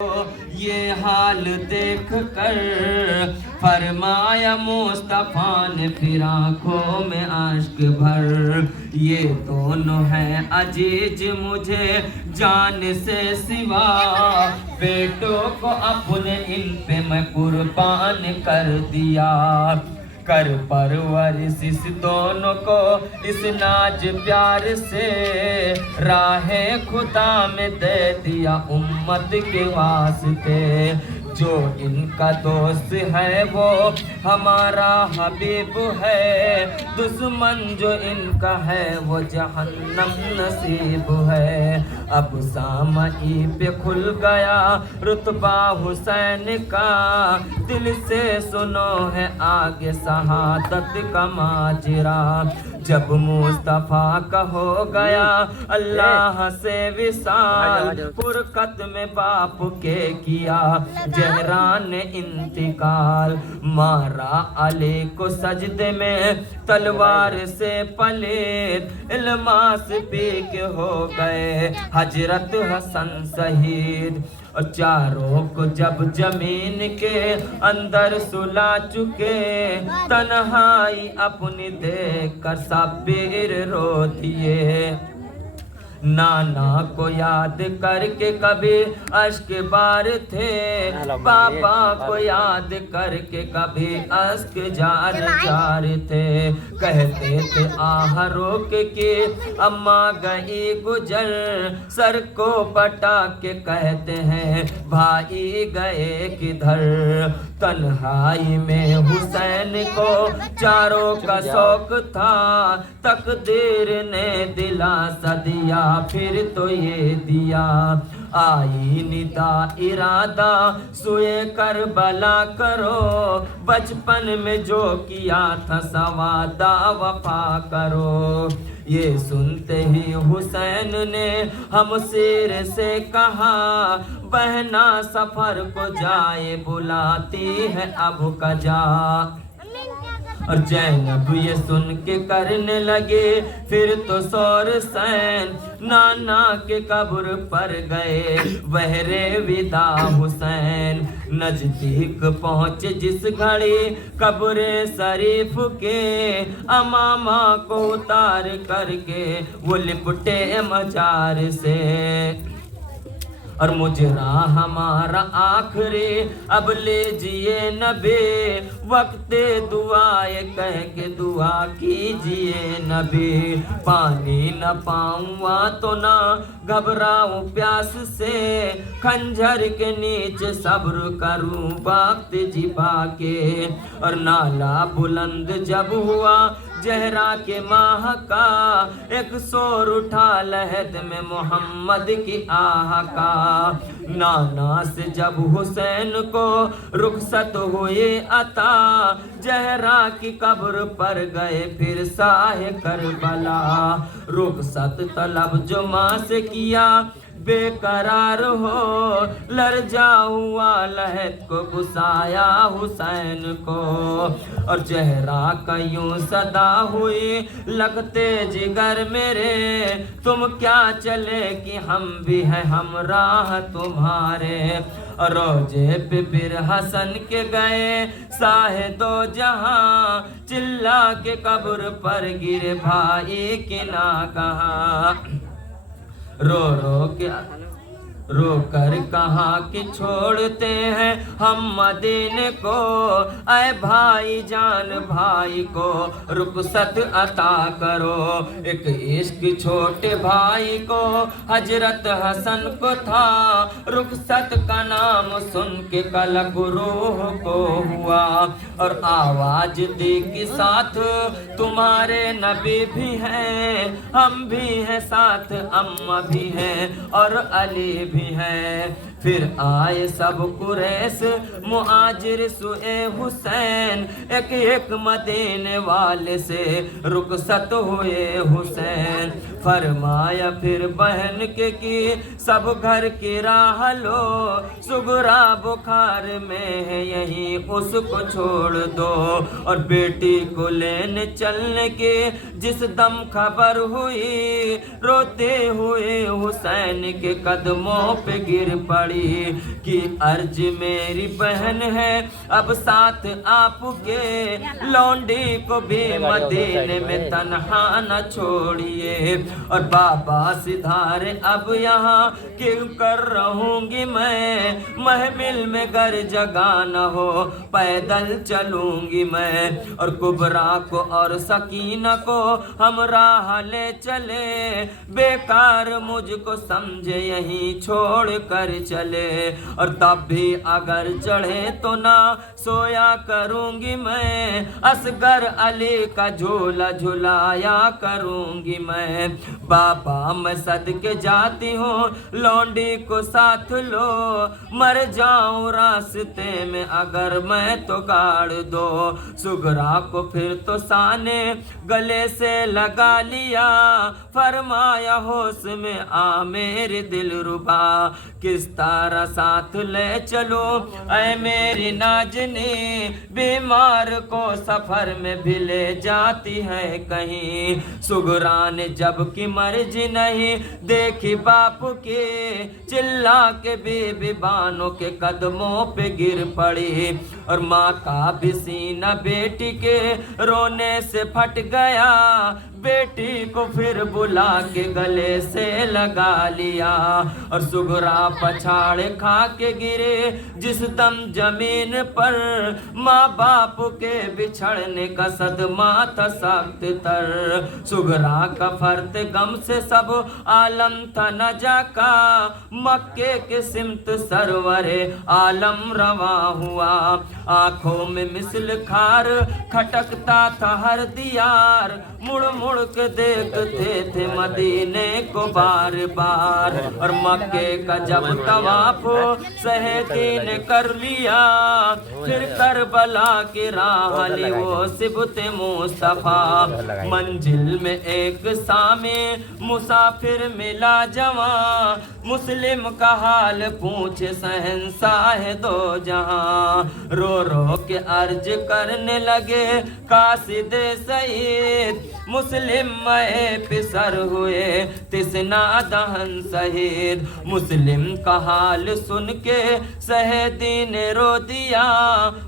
ये हाल देख कर फरमाया मुस्तफा ने फिर आंखों में आश्क भर। ये दोनों हैं अजीज मुझे जान से सिवा, बेटों को अपने इन पे मैं कुर्बान कर दिया। कर परवरिश इस दोनों को इस नाज प्यार से, राहे खुदा में दे दिया उम्मत के वास्ते। जो इनका दोस्त है वो हमारा हबीब है, दुश्मन जो इनका है वो जहन्नम नसीब है। अब सामई पे खुल गया रुतबा हुसैन का, दिल से सुनो है आगे शहादत का माजरा। जब मुस्तफा का हो गया अल्लाह से विसाल, फुरकत में बाप के किया जहरा ने इंतकाल। मारा अली को सजदे में तलवार से पलेद, इल्मास पी के हो गए हजरत हसन शहीद। और चारों को जब जमीन के अंदर सुला चुके, तन्हाई अपनी देख कर साबिर रो दिए। नाना को याद करके कभी अश्क बार थे, पापा को याद करके कभी अश्क जार जार थे। कहते थे आह रोक के अम्मा गई गुजर, सर को पटा के कहते हैं भाई गए किधर। तन्हाई में हुसैन को चारों का शौक था, तकदीर ने दिलासा दिया फिर तो ये दिया। आई निदा इरादा सोए करबला करो, बचपन में जो किया था सवादा वफा करो। ये सुनते ही हुसैन ने हम सिर से कहा, बहना सफर को जाए बुलाती है अब कजा। और जैनब ये सुन के करने लगे फिर तो सौर सैन, नाना के कब्र पर गए बहरे विदा हुसैन। नजदीक पहुँचे जिस घड़ी कब्र शरीफ के, अमामा को उतार करके वो लिपटे मजार से। और मुजरा हमारा आखिरी अब लीजिए नबी, वक्त दुआए कह के दुआ कीजिए नबी। पानी न पाऊँगा तो ना घबराऊं प्यास से, खंजर के नीचे सब्र करूं वक्त जिबा के। और नाला बुलंद जब हुआ जहरा के माह का, एक शोर उठा लहद में मोहम्मद की आह का। नाना से जब हुसैन को रुखसत हुए अता, जहरा की कब्र पर गए फिर साहे करबला। रुखसत तलब जो माँ से किया बेकरार हो, लरजा हुआ लहद को गुसाया हुसैन को। और जहरा का यूं सदा हुई लगते जिगर मेरे, तुम क्या चले कि हम भी हैं हमराह तुम्हारे। और रोजे पे फिर हसन के गए साहे दो जहां, चिल्ला के कब्र पर गिरे भाई की ना कहा। रो रो के रो कर कहा कि छोड़ते हैं हम मदीने को, ऐ भाई जान भाई को रुखसत अता करो। एक इश्क छोटे भाई को हजरत हसन को था, रुखसत का नाम सुन के कलक रूह को हुआ। और आवाज दी कि साथ तुम्हारे नबी भी हैं, हम भी हैं साथ अम्मा भी हैं और अली भी है। फिर आए सब कुरैश मुआजिर सुए हुसैन, एक एक मदीने वाले से रुखसत हुए हुसैन। फरमाया फिर बहन के की सब घर की राह लो, सुगरा बुखार में है यहीं उसको छोड़ दो। और बेटी को लेने चलने के जिस दम खबर हुई, रोते हुए हुसैन के कदमों पे गिर पड़ पड़ी कि अर्ज मेरी बहन है अब साथ आपके, लौंडी को भी मदीने में तन्हा न छोड़िए। और बाबा सिधारे अब यहाँ क्यों कर रहूंगी मैं, महमिल में घर जगह न हो पैदल चलूंगी मैं। और कुबरा को और सकीना को हम राह ले चले, बेकार मुझको समझे यहीं छोड़ कर चले। और तब भी अगर चढ़े तो ना सोया करूंगी मैं, असगर अली का झूला झुलाया करूंगी मैं। बाबा मैं सदके जाती हूँ लौंडी को साथ लो, मर जाऊं रास्ते में अगर मैं तो गाड़ दो। सुगरा को फिर तो साने गले से लगा लिया, फरमाया होश में आ मेरे दिल रुबा, किस तरह साथ ले चलो ऐ मेरी नाजनी, बीमार को सफर में भी ले जाती है कहीं। सुगरा ने जब की मर्जी नहीं देखी बाप के, चिल्ला के बीबी बानों के कदमों पे गिर पड़ी। और माँ का भी सीना बेटी के रोने से फट गया, बेटी को फिर बुला के गले से लगा लिया। और सुगरा पछाड़ खा के गिरे जिस दम जमीन पर, माँ बाप के बिछड़ने का सदमा था सख्त तर। सुगरा का फर्त गम से सब आलम था न जाका, मक्के के सिमत सरवरे आलम रवा हुआ। आंखों में मिसल खार खटकता था हर दियार, मुड़ मुड़ के देखते थे मदीने को बार बार। और मक्के का जब तवाफ सहेदी ने कर लिया, फिर करबला की राह ली वो सिबत मुस्तफा। मंजिल में एक सामे मुसाफिर मिला जवां, मुस्लिम का हाल पूछे शहंशाह दो जहां। रो रो के अर्ज करने लगे कासिदे सईद, मुस्लिम मैं पिसर हुए तिसना दहन शहीद। मुस्लिम का हाल सुन के सहेदी ने रो दिया,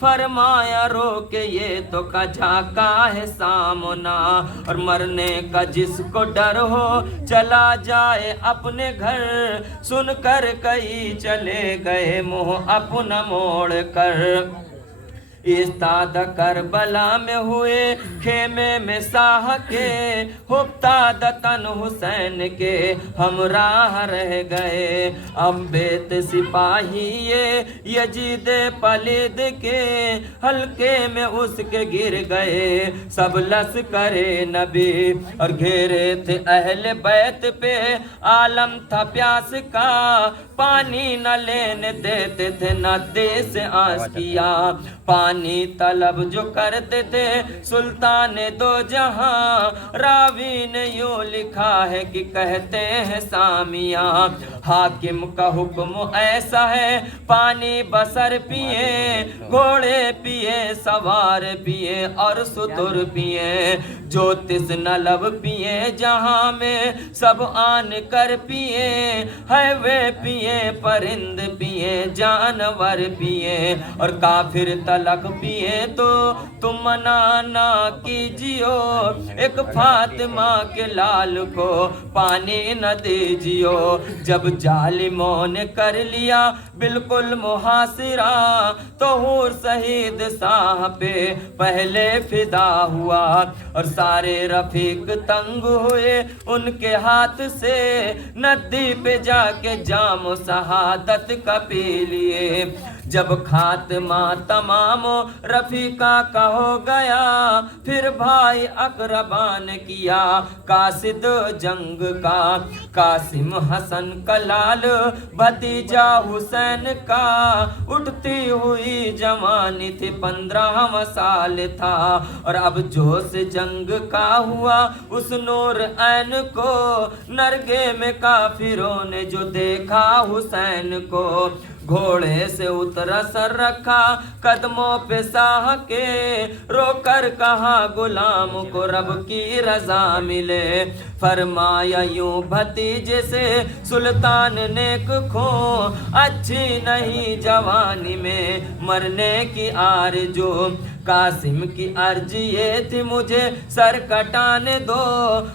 फरमाया रो के ये तो कझा का है सामना। और मरने का जिसको डर हो चला जाए अपने घर, सुनकर कई चले गए मुंह अपना मोड़ कर। इस्ताद करबला में हुए खेमे में साह के, हुफ्ताद तन हुसैन के हमराह रह गए। अम्बेत सिपाही ये यजीद पलिद के, हल्के में उसके गिर गए सब लश्करे नबी। और घेरे थे अहले बैत पे आलम था प्यास का, पानी न लेने देते थे न दे से आस किया। पानी तलब जो करते थे सुल्तान दो जहां, रावी ने यूं लिखा है कि कहते हैं सामिया। हाकिम का हुक्म ऐसा है पानी बसर पिए, घोड़े पिए सवार पिए और सुतुर पिए। ज्योतिष नलब पिए जहां में सब आन कर पिए, है वे पिए परिंद पिए जानवर पिए। और काफिर तलक पिए तो तुम मना ना कीजियो, एक फातिमा के लाल को पानी न दीजियो। जब जालिमों ने कर लिया बिल्कुल मुहासिरा, तो हूर शहीद साह पे पहले फिदा हुआ। और सारे रफीक तंग हुए उनके हाथ से, नदी पे जाके जाम शहादत का पी लिए। जब खात्मा तमाम रफीका का हो गया, फिर भाई अकरबा ने किया कासिद जंग का। कासिम हसन का लाल भतीजा हुसैन का, उठती हुई जवानी थी 15 साल था। और अब जोश जंग का हुआ उस नूर ऐन को, नरगे में काफिरों ने जो देखा हुसैन को। घोड़े से उतरा सर रखा कदमों पे साह के, रोकर कहा गुलाम को रब की रजा मिले। फरमाया यूं भतीजे से सुल्तान नेक खो, अच्छी नहीं जवानी में मरने की आरज़ू। कासिम की अर्ज ये थी मुझे सर कटाने दो,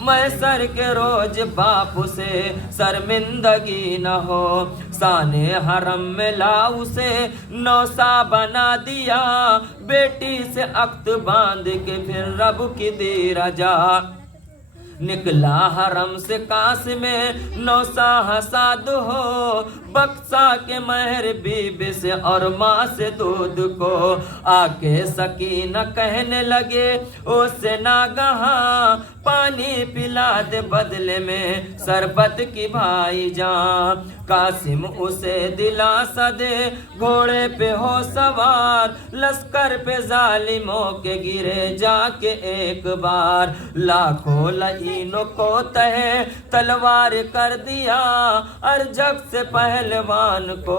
मैं सर के रोज बापू से शर्मिंदगी न हो। साने हरम में ला उसे नौसा बना दिया, बेटी से अख्त बांध के फिर रब की दी रजा। निकला हरम से कास में नौसा हसाद हो, बक्सा के महर बीबी से और माँ से दूध को। आके सकीना कहने लगे उससे नागहा, पानी पिला दे बदले में शरबत की भाईजान। कासिम उसे दिलासा दे घोड़े पे हो सवार, लश्कर पे जालिमों के गिरे जाके एक बार। लाखों लईनों को तहे तलवार कर दिया, अरजक से पहलवान को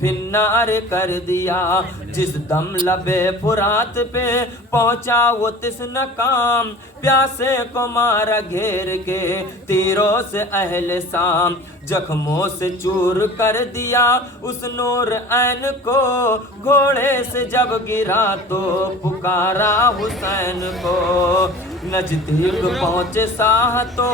फिन्नार कर दिया। जिस दम लबे फुरात पे पहुंचा वो तिस्न काम, प्यासे को मारा घेर के तीरों से अहले शाम। जख्मों से चूर कर दिया उस नूर ऐन को, घोड़े से जब गिरा तो पुकारा हुसैन को। नजदीक पहुंचे साह तो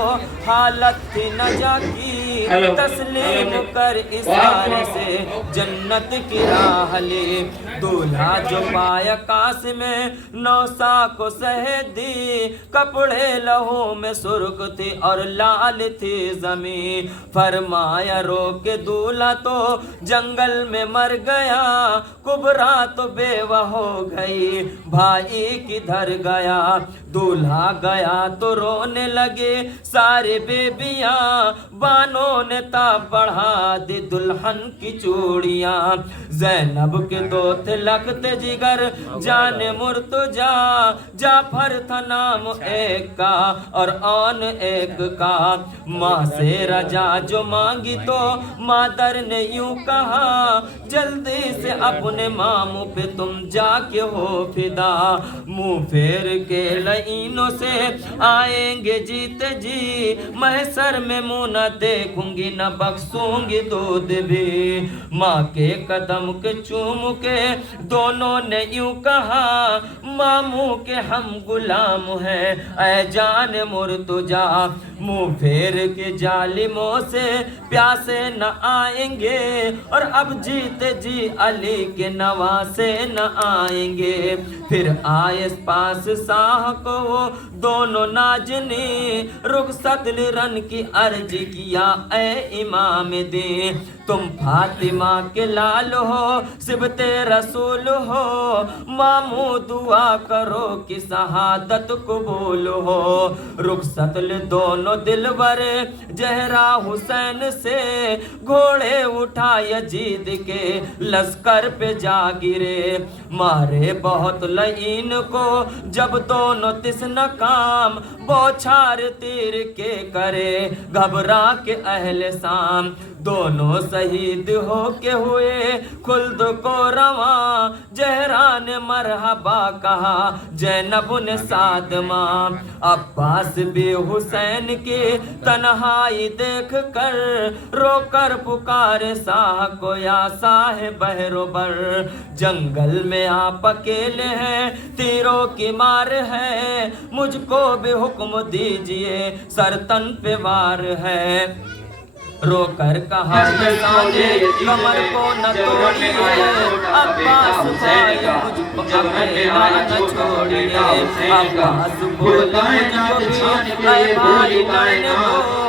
हालत थी नजा की, तस्लीम कर इशारे से जन्नत की राह ली। दूल्हा जो पाया कास में नौसा को सहेदी, कपड़े लहू में सुर्ख थी और लाल थी जमी। फरमाया रोके दूल्हा तो जंगल में मर गया, कुबरा तो बेवा हो गई भाई किधर गया। दूल्हा गया तो रोने लगे सारे बेबियां, बानों ने ताप बढ़ा दी दुल्हन की चूड़ियां। जैनब के दो थे लखते जिगर जाने मुर्तजा, जाफर था नाम एक का और आन एक का। माँ से रजा जो मांगी तो मादर ने यूं कहा, जल्दी से अपने मामू पे तुम जाके हो फिदा। मुंह फेर के लईनों से आएंगे जीते जी, महसर में मुंह न देखूंगी न बख्सूंगी दूध भी। माँ के कदम के चूम के दोनों ने यूं कहा, मामू के हम गुलाम हैं ऐ जान मुर्तजा। मुंह फेर के जालिमों से प्यासे न आएंगे, और अब जीते जी अली के नवासे न आएंगे। फिर आए पास शाह को वो दोनों नाजनी, रुखसत रन की अर्ज किया ऐ इमाम दे। तुम फातिमा के लाल हो सिबते रसूल हो, मामू दुआ करो कि शहादत कबूल हो। रुखसत दोनों दिलबर जहरा हुसैन से, घोड़े उठा यजीद के लश्कर पे जा गिरे। मारे बहुत लईन को जब दोनों तिस्न काम, बौछार तीर के करे घबरा के अहले शाम। दोनों शहीद हो के हुए खुल्द को रवा, जहरा ने मरहबा कहा जैनब ने सादमा। अब्बास भी हुसैन के तन्हाई देख कर, रोकर पुकारे शाह को या साहे बहरोबर। जंगल में आप अकेले हैं तीरों की मार है, मुझको भी हुक्म दीजिए सरतन पे वार है। रोकर कहा कमर को न तोड़िए, अब्बास भाई मुझको अकेला न छोड़िए। अब्बास बोले मुझको भी ऐ भाई लाने दो,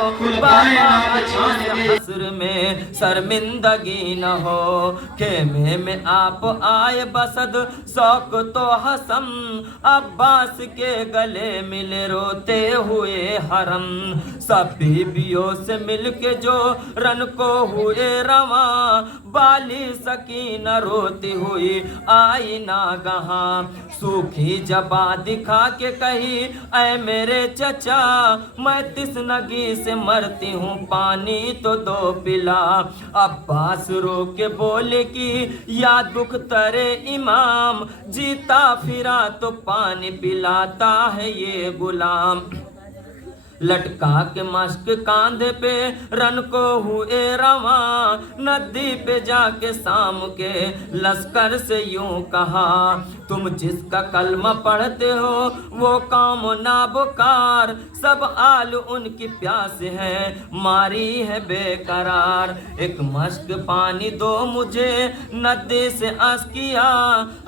हस्र में शर्मिंदगी न हो। खेमे में आप आए बसद शौक तो हसम, अब्बास के गले मिले रोते हुए हरम। सब बीबियों से मिलके जो रन को हुए रवा, बाली सकीना रोती हुई आई नागहां। सूखी जबा दिखा के कही, ऐ मेरे चचा मैं तिसनगी से मरती हूँ, पानी तो दो पिला। अब्बास रो के बोले कि या दुख तरे इमाम, जीता फिरा तो पानी पिलाता है ये गुलाम। लटका के मश्क कांधे पे रन को हुए रवा, नदी पे जाके शाम के लश्कर से यूं कहा, तुम जिसका कलमा पढ़ते हो वो कौम नाबकार, सब आल उनकी प्यास है मारी है बेकरार। एक मश्क पानी दो मुझे नदी से अर्ज किया,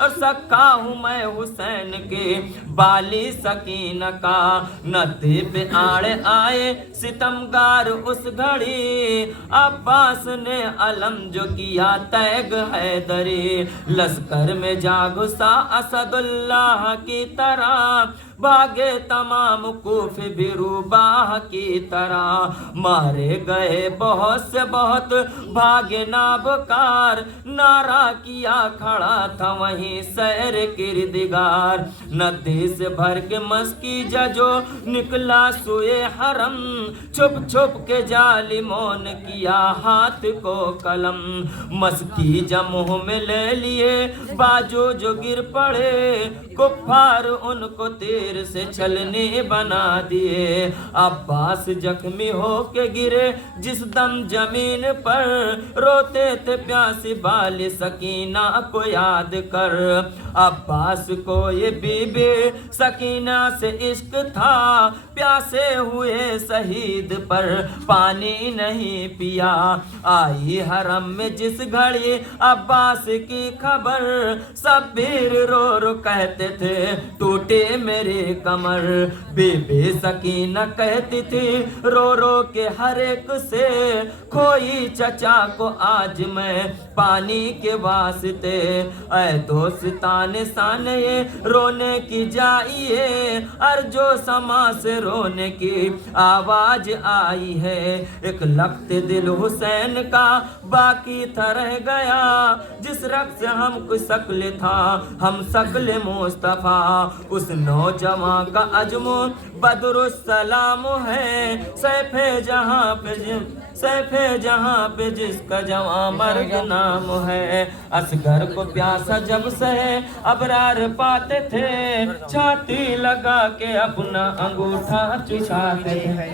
और सक्का हूँ मैं हुसैन के बाली सकीना का। नदी पे आड़े आए सितमगार उस घड़ी, अब्बास ने अलम जो किया तैग हैदरी। लश्कर में जा घुसा असदुल्लाह की तरह, भागे तमाम कूफ भी रूबाह की तरह। मारे गए बहुत से बहुत भागे नाबकार, नारा किया खड़ा था वहीं सैर किरदिगार। नदी से भर के मस्की जजो निकला सुए हरम, छुप छुप के जालिमों ने किया हाथ को कलम। मस्की जमुह में ले लिए बाजू जो गिर पड़े, कुफ्फार उनको तीर से छलनी बना दिए। अब्बास जख्मी हो के गिरे जिस दम जमीन पर, रोते थे प्यासी बाली सकीना को याद कर। अब्बास को ये बीबी सकीना से इश्क था, प्यासे हुए शहीद पर पानी नहीं पिया। आई हरम में जिस घड़ी अब्बास की खबर, सब भीड़ रो रो कहते थे टूटे मेरे कमर। बेबे सकीना कहती थी रो रो के हर एक से, खोई चचा को आज मैं पानी के वास्ते। ऐ दोस्ताने साने रोने की जाइए, अर्जो समा से रोने की आवाज आई है। एक लख्त दिल हुसैन का बाकी था रह गया, जिस रक्त से हमको शक्ल था हम शक्ल मुस्तफा। उस नौजवान का अजमो बदरुस्सलाम है, सैफे जहां पे जिसका जवां मर्ग नाम है। असगर को प्यासा जब से अबरार पाते थे, छाती लगा के अपना अंगूठा चुसाते थे।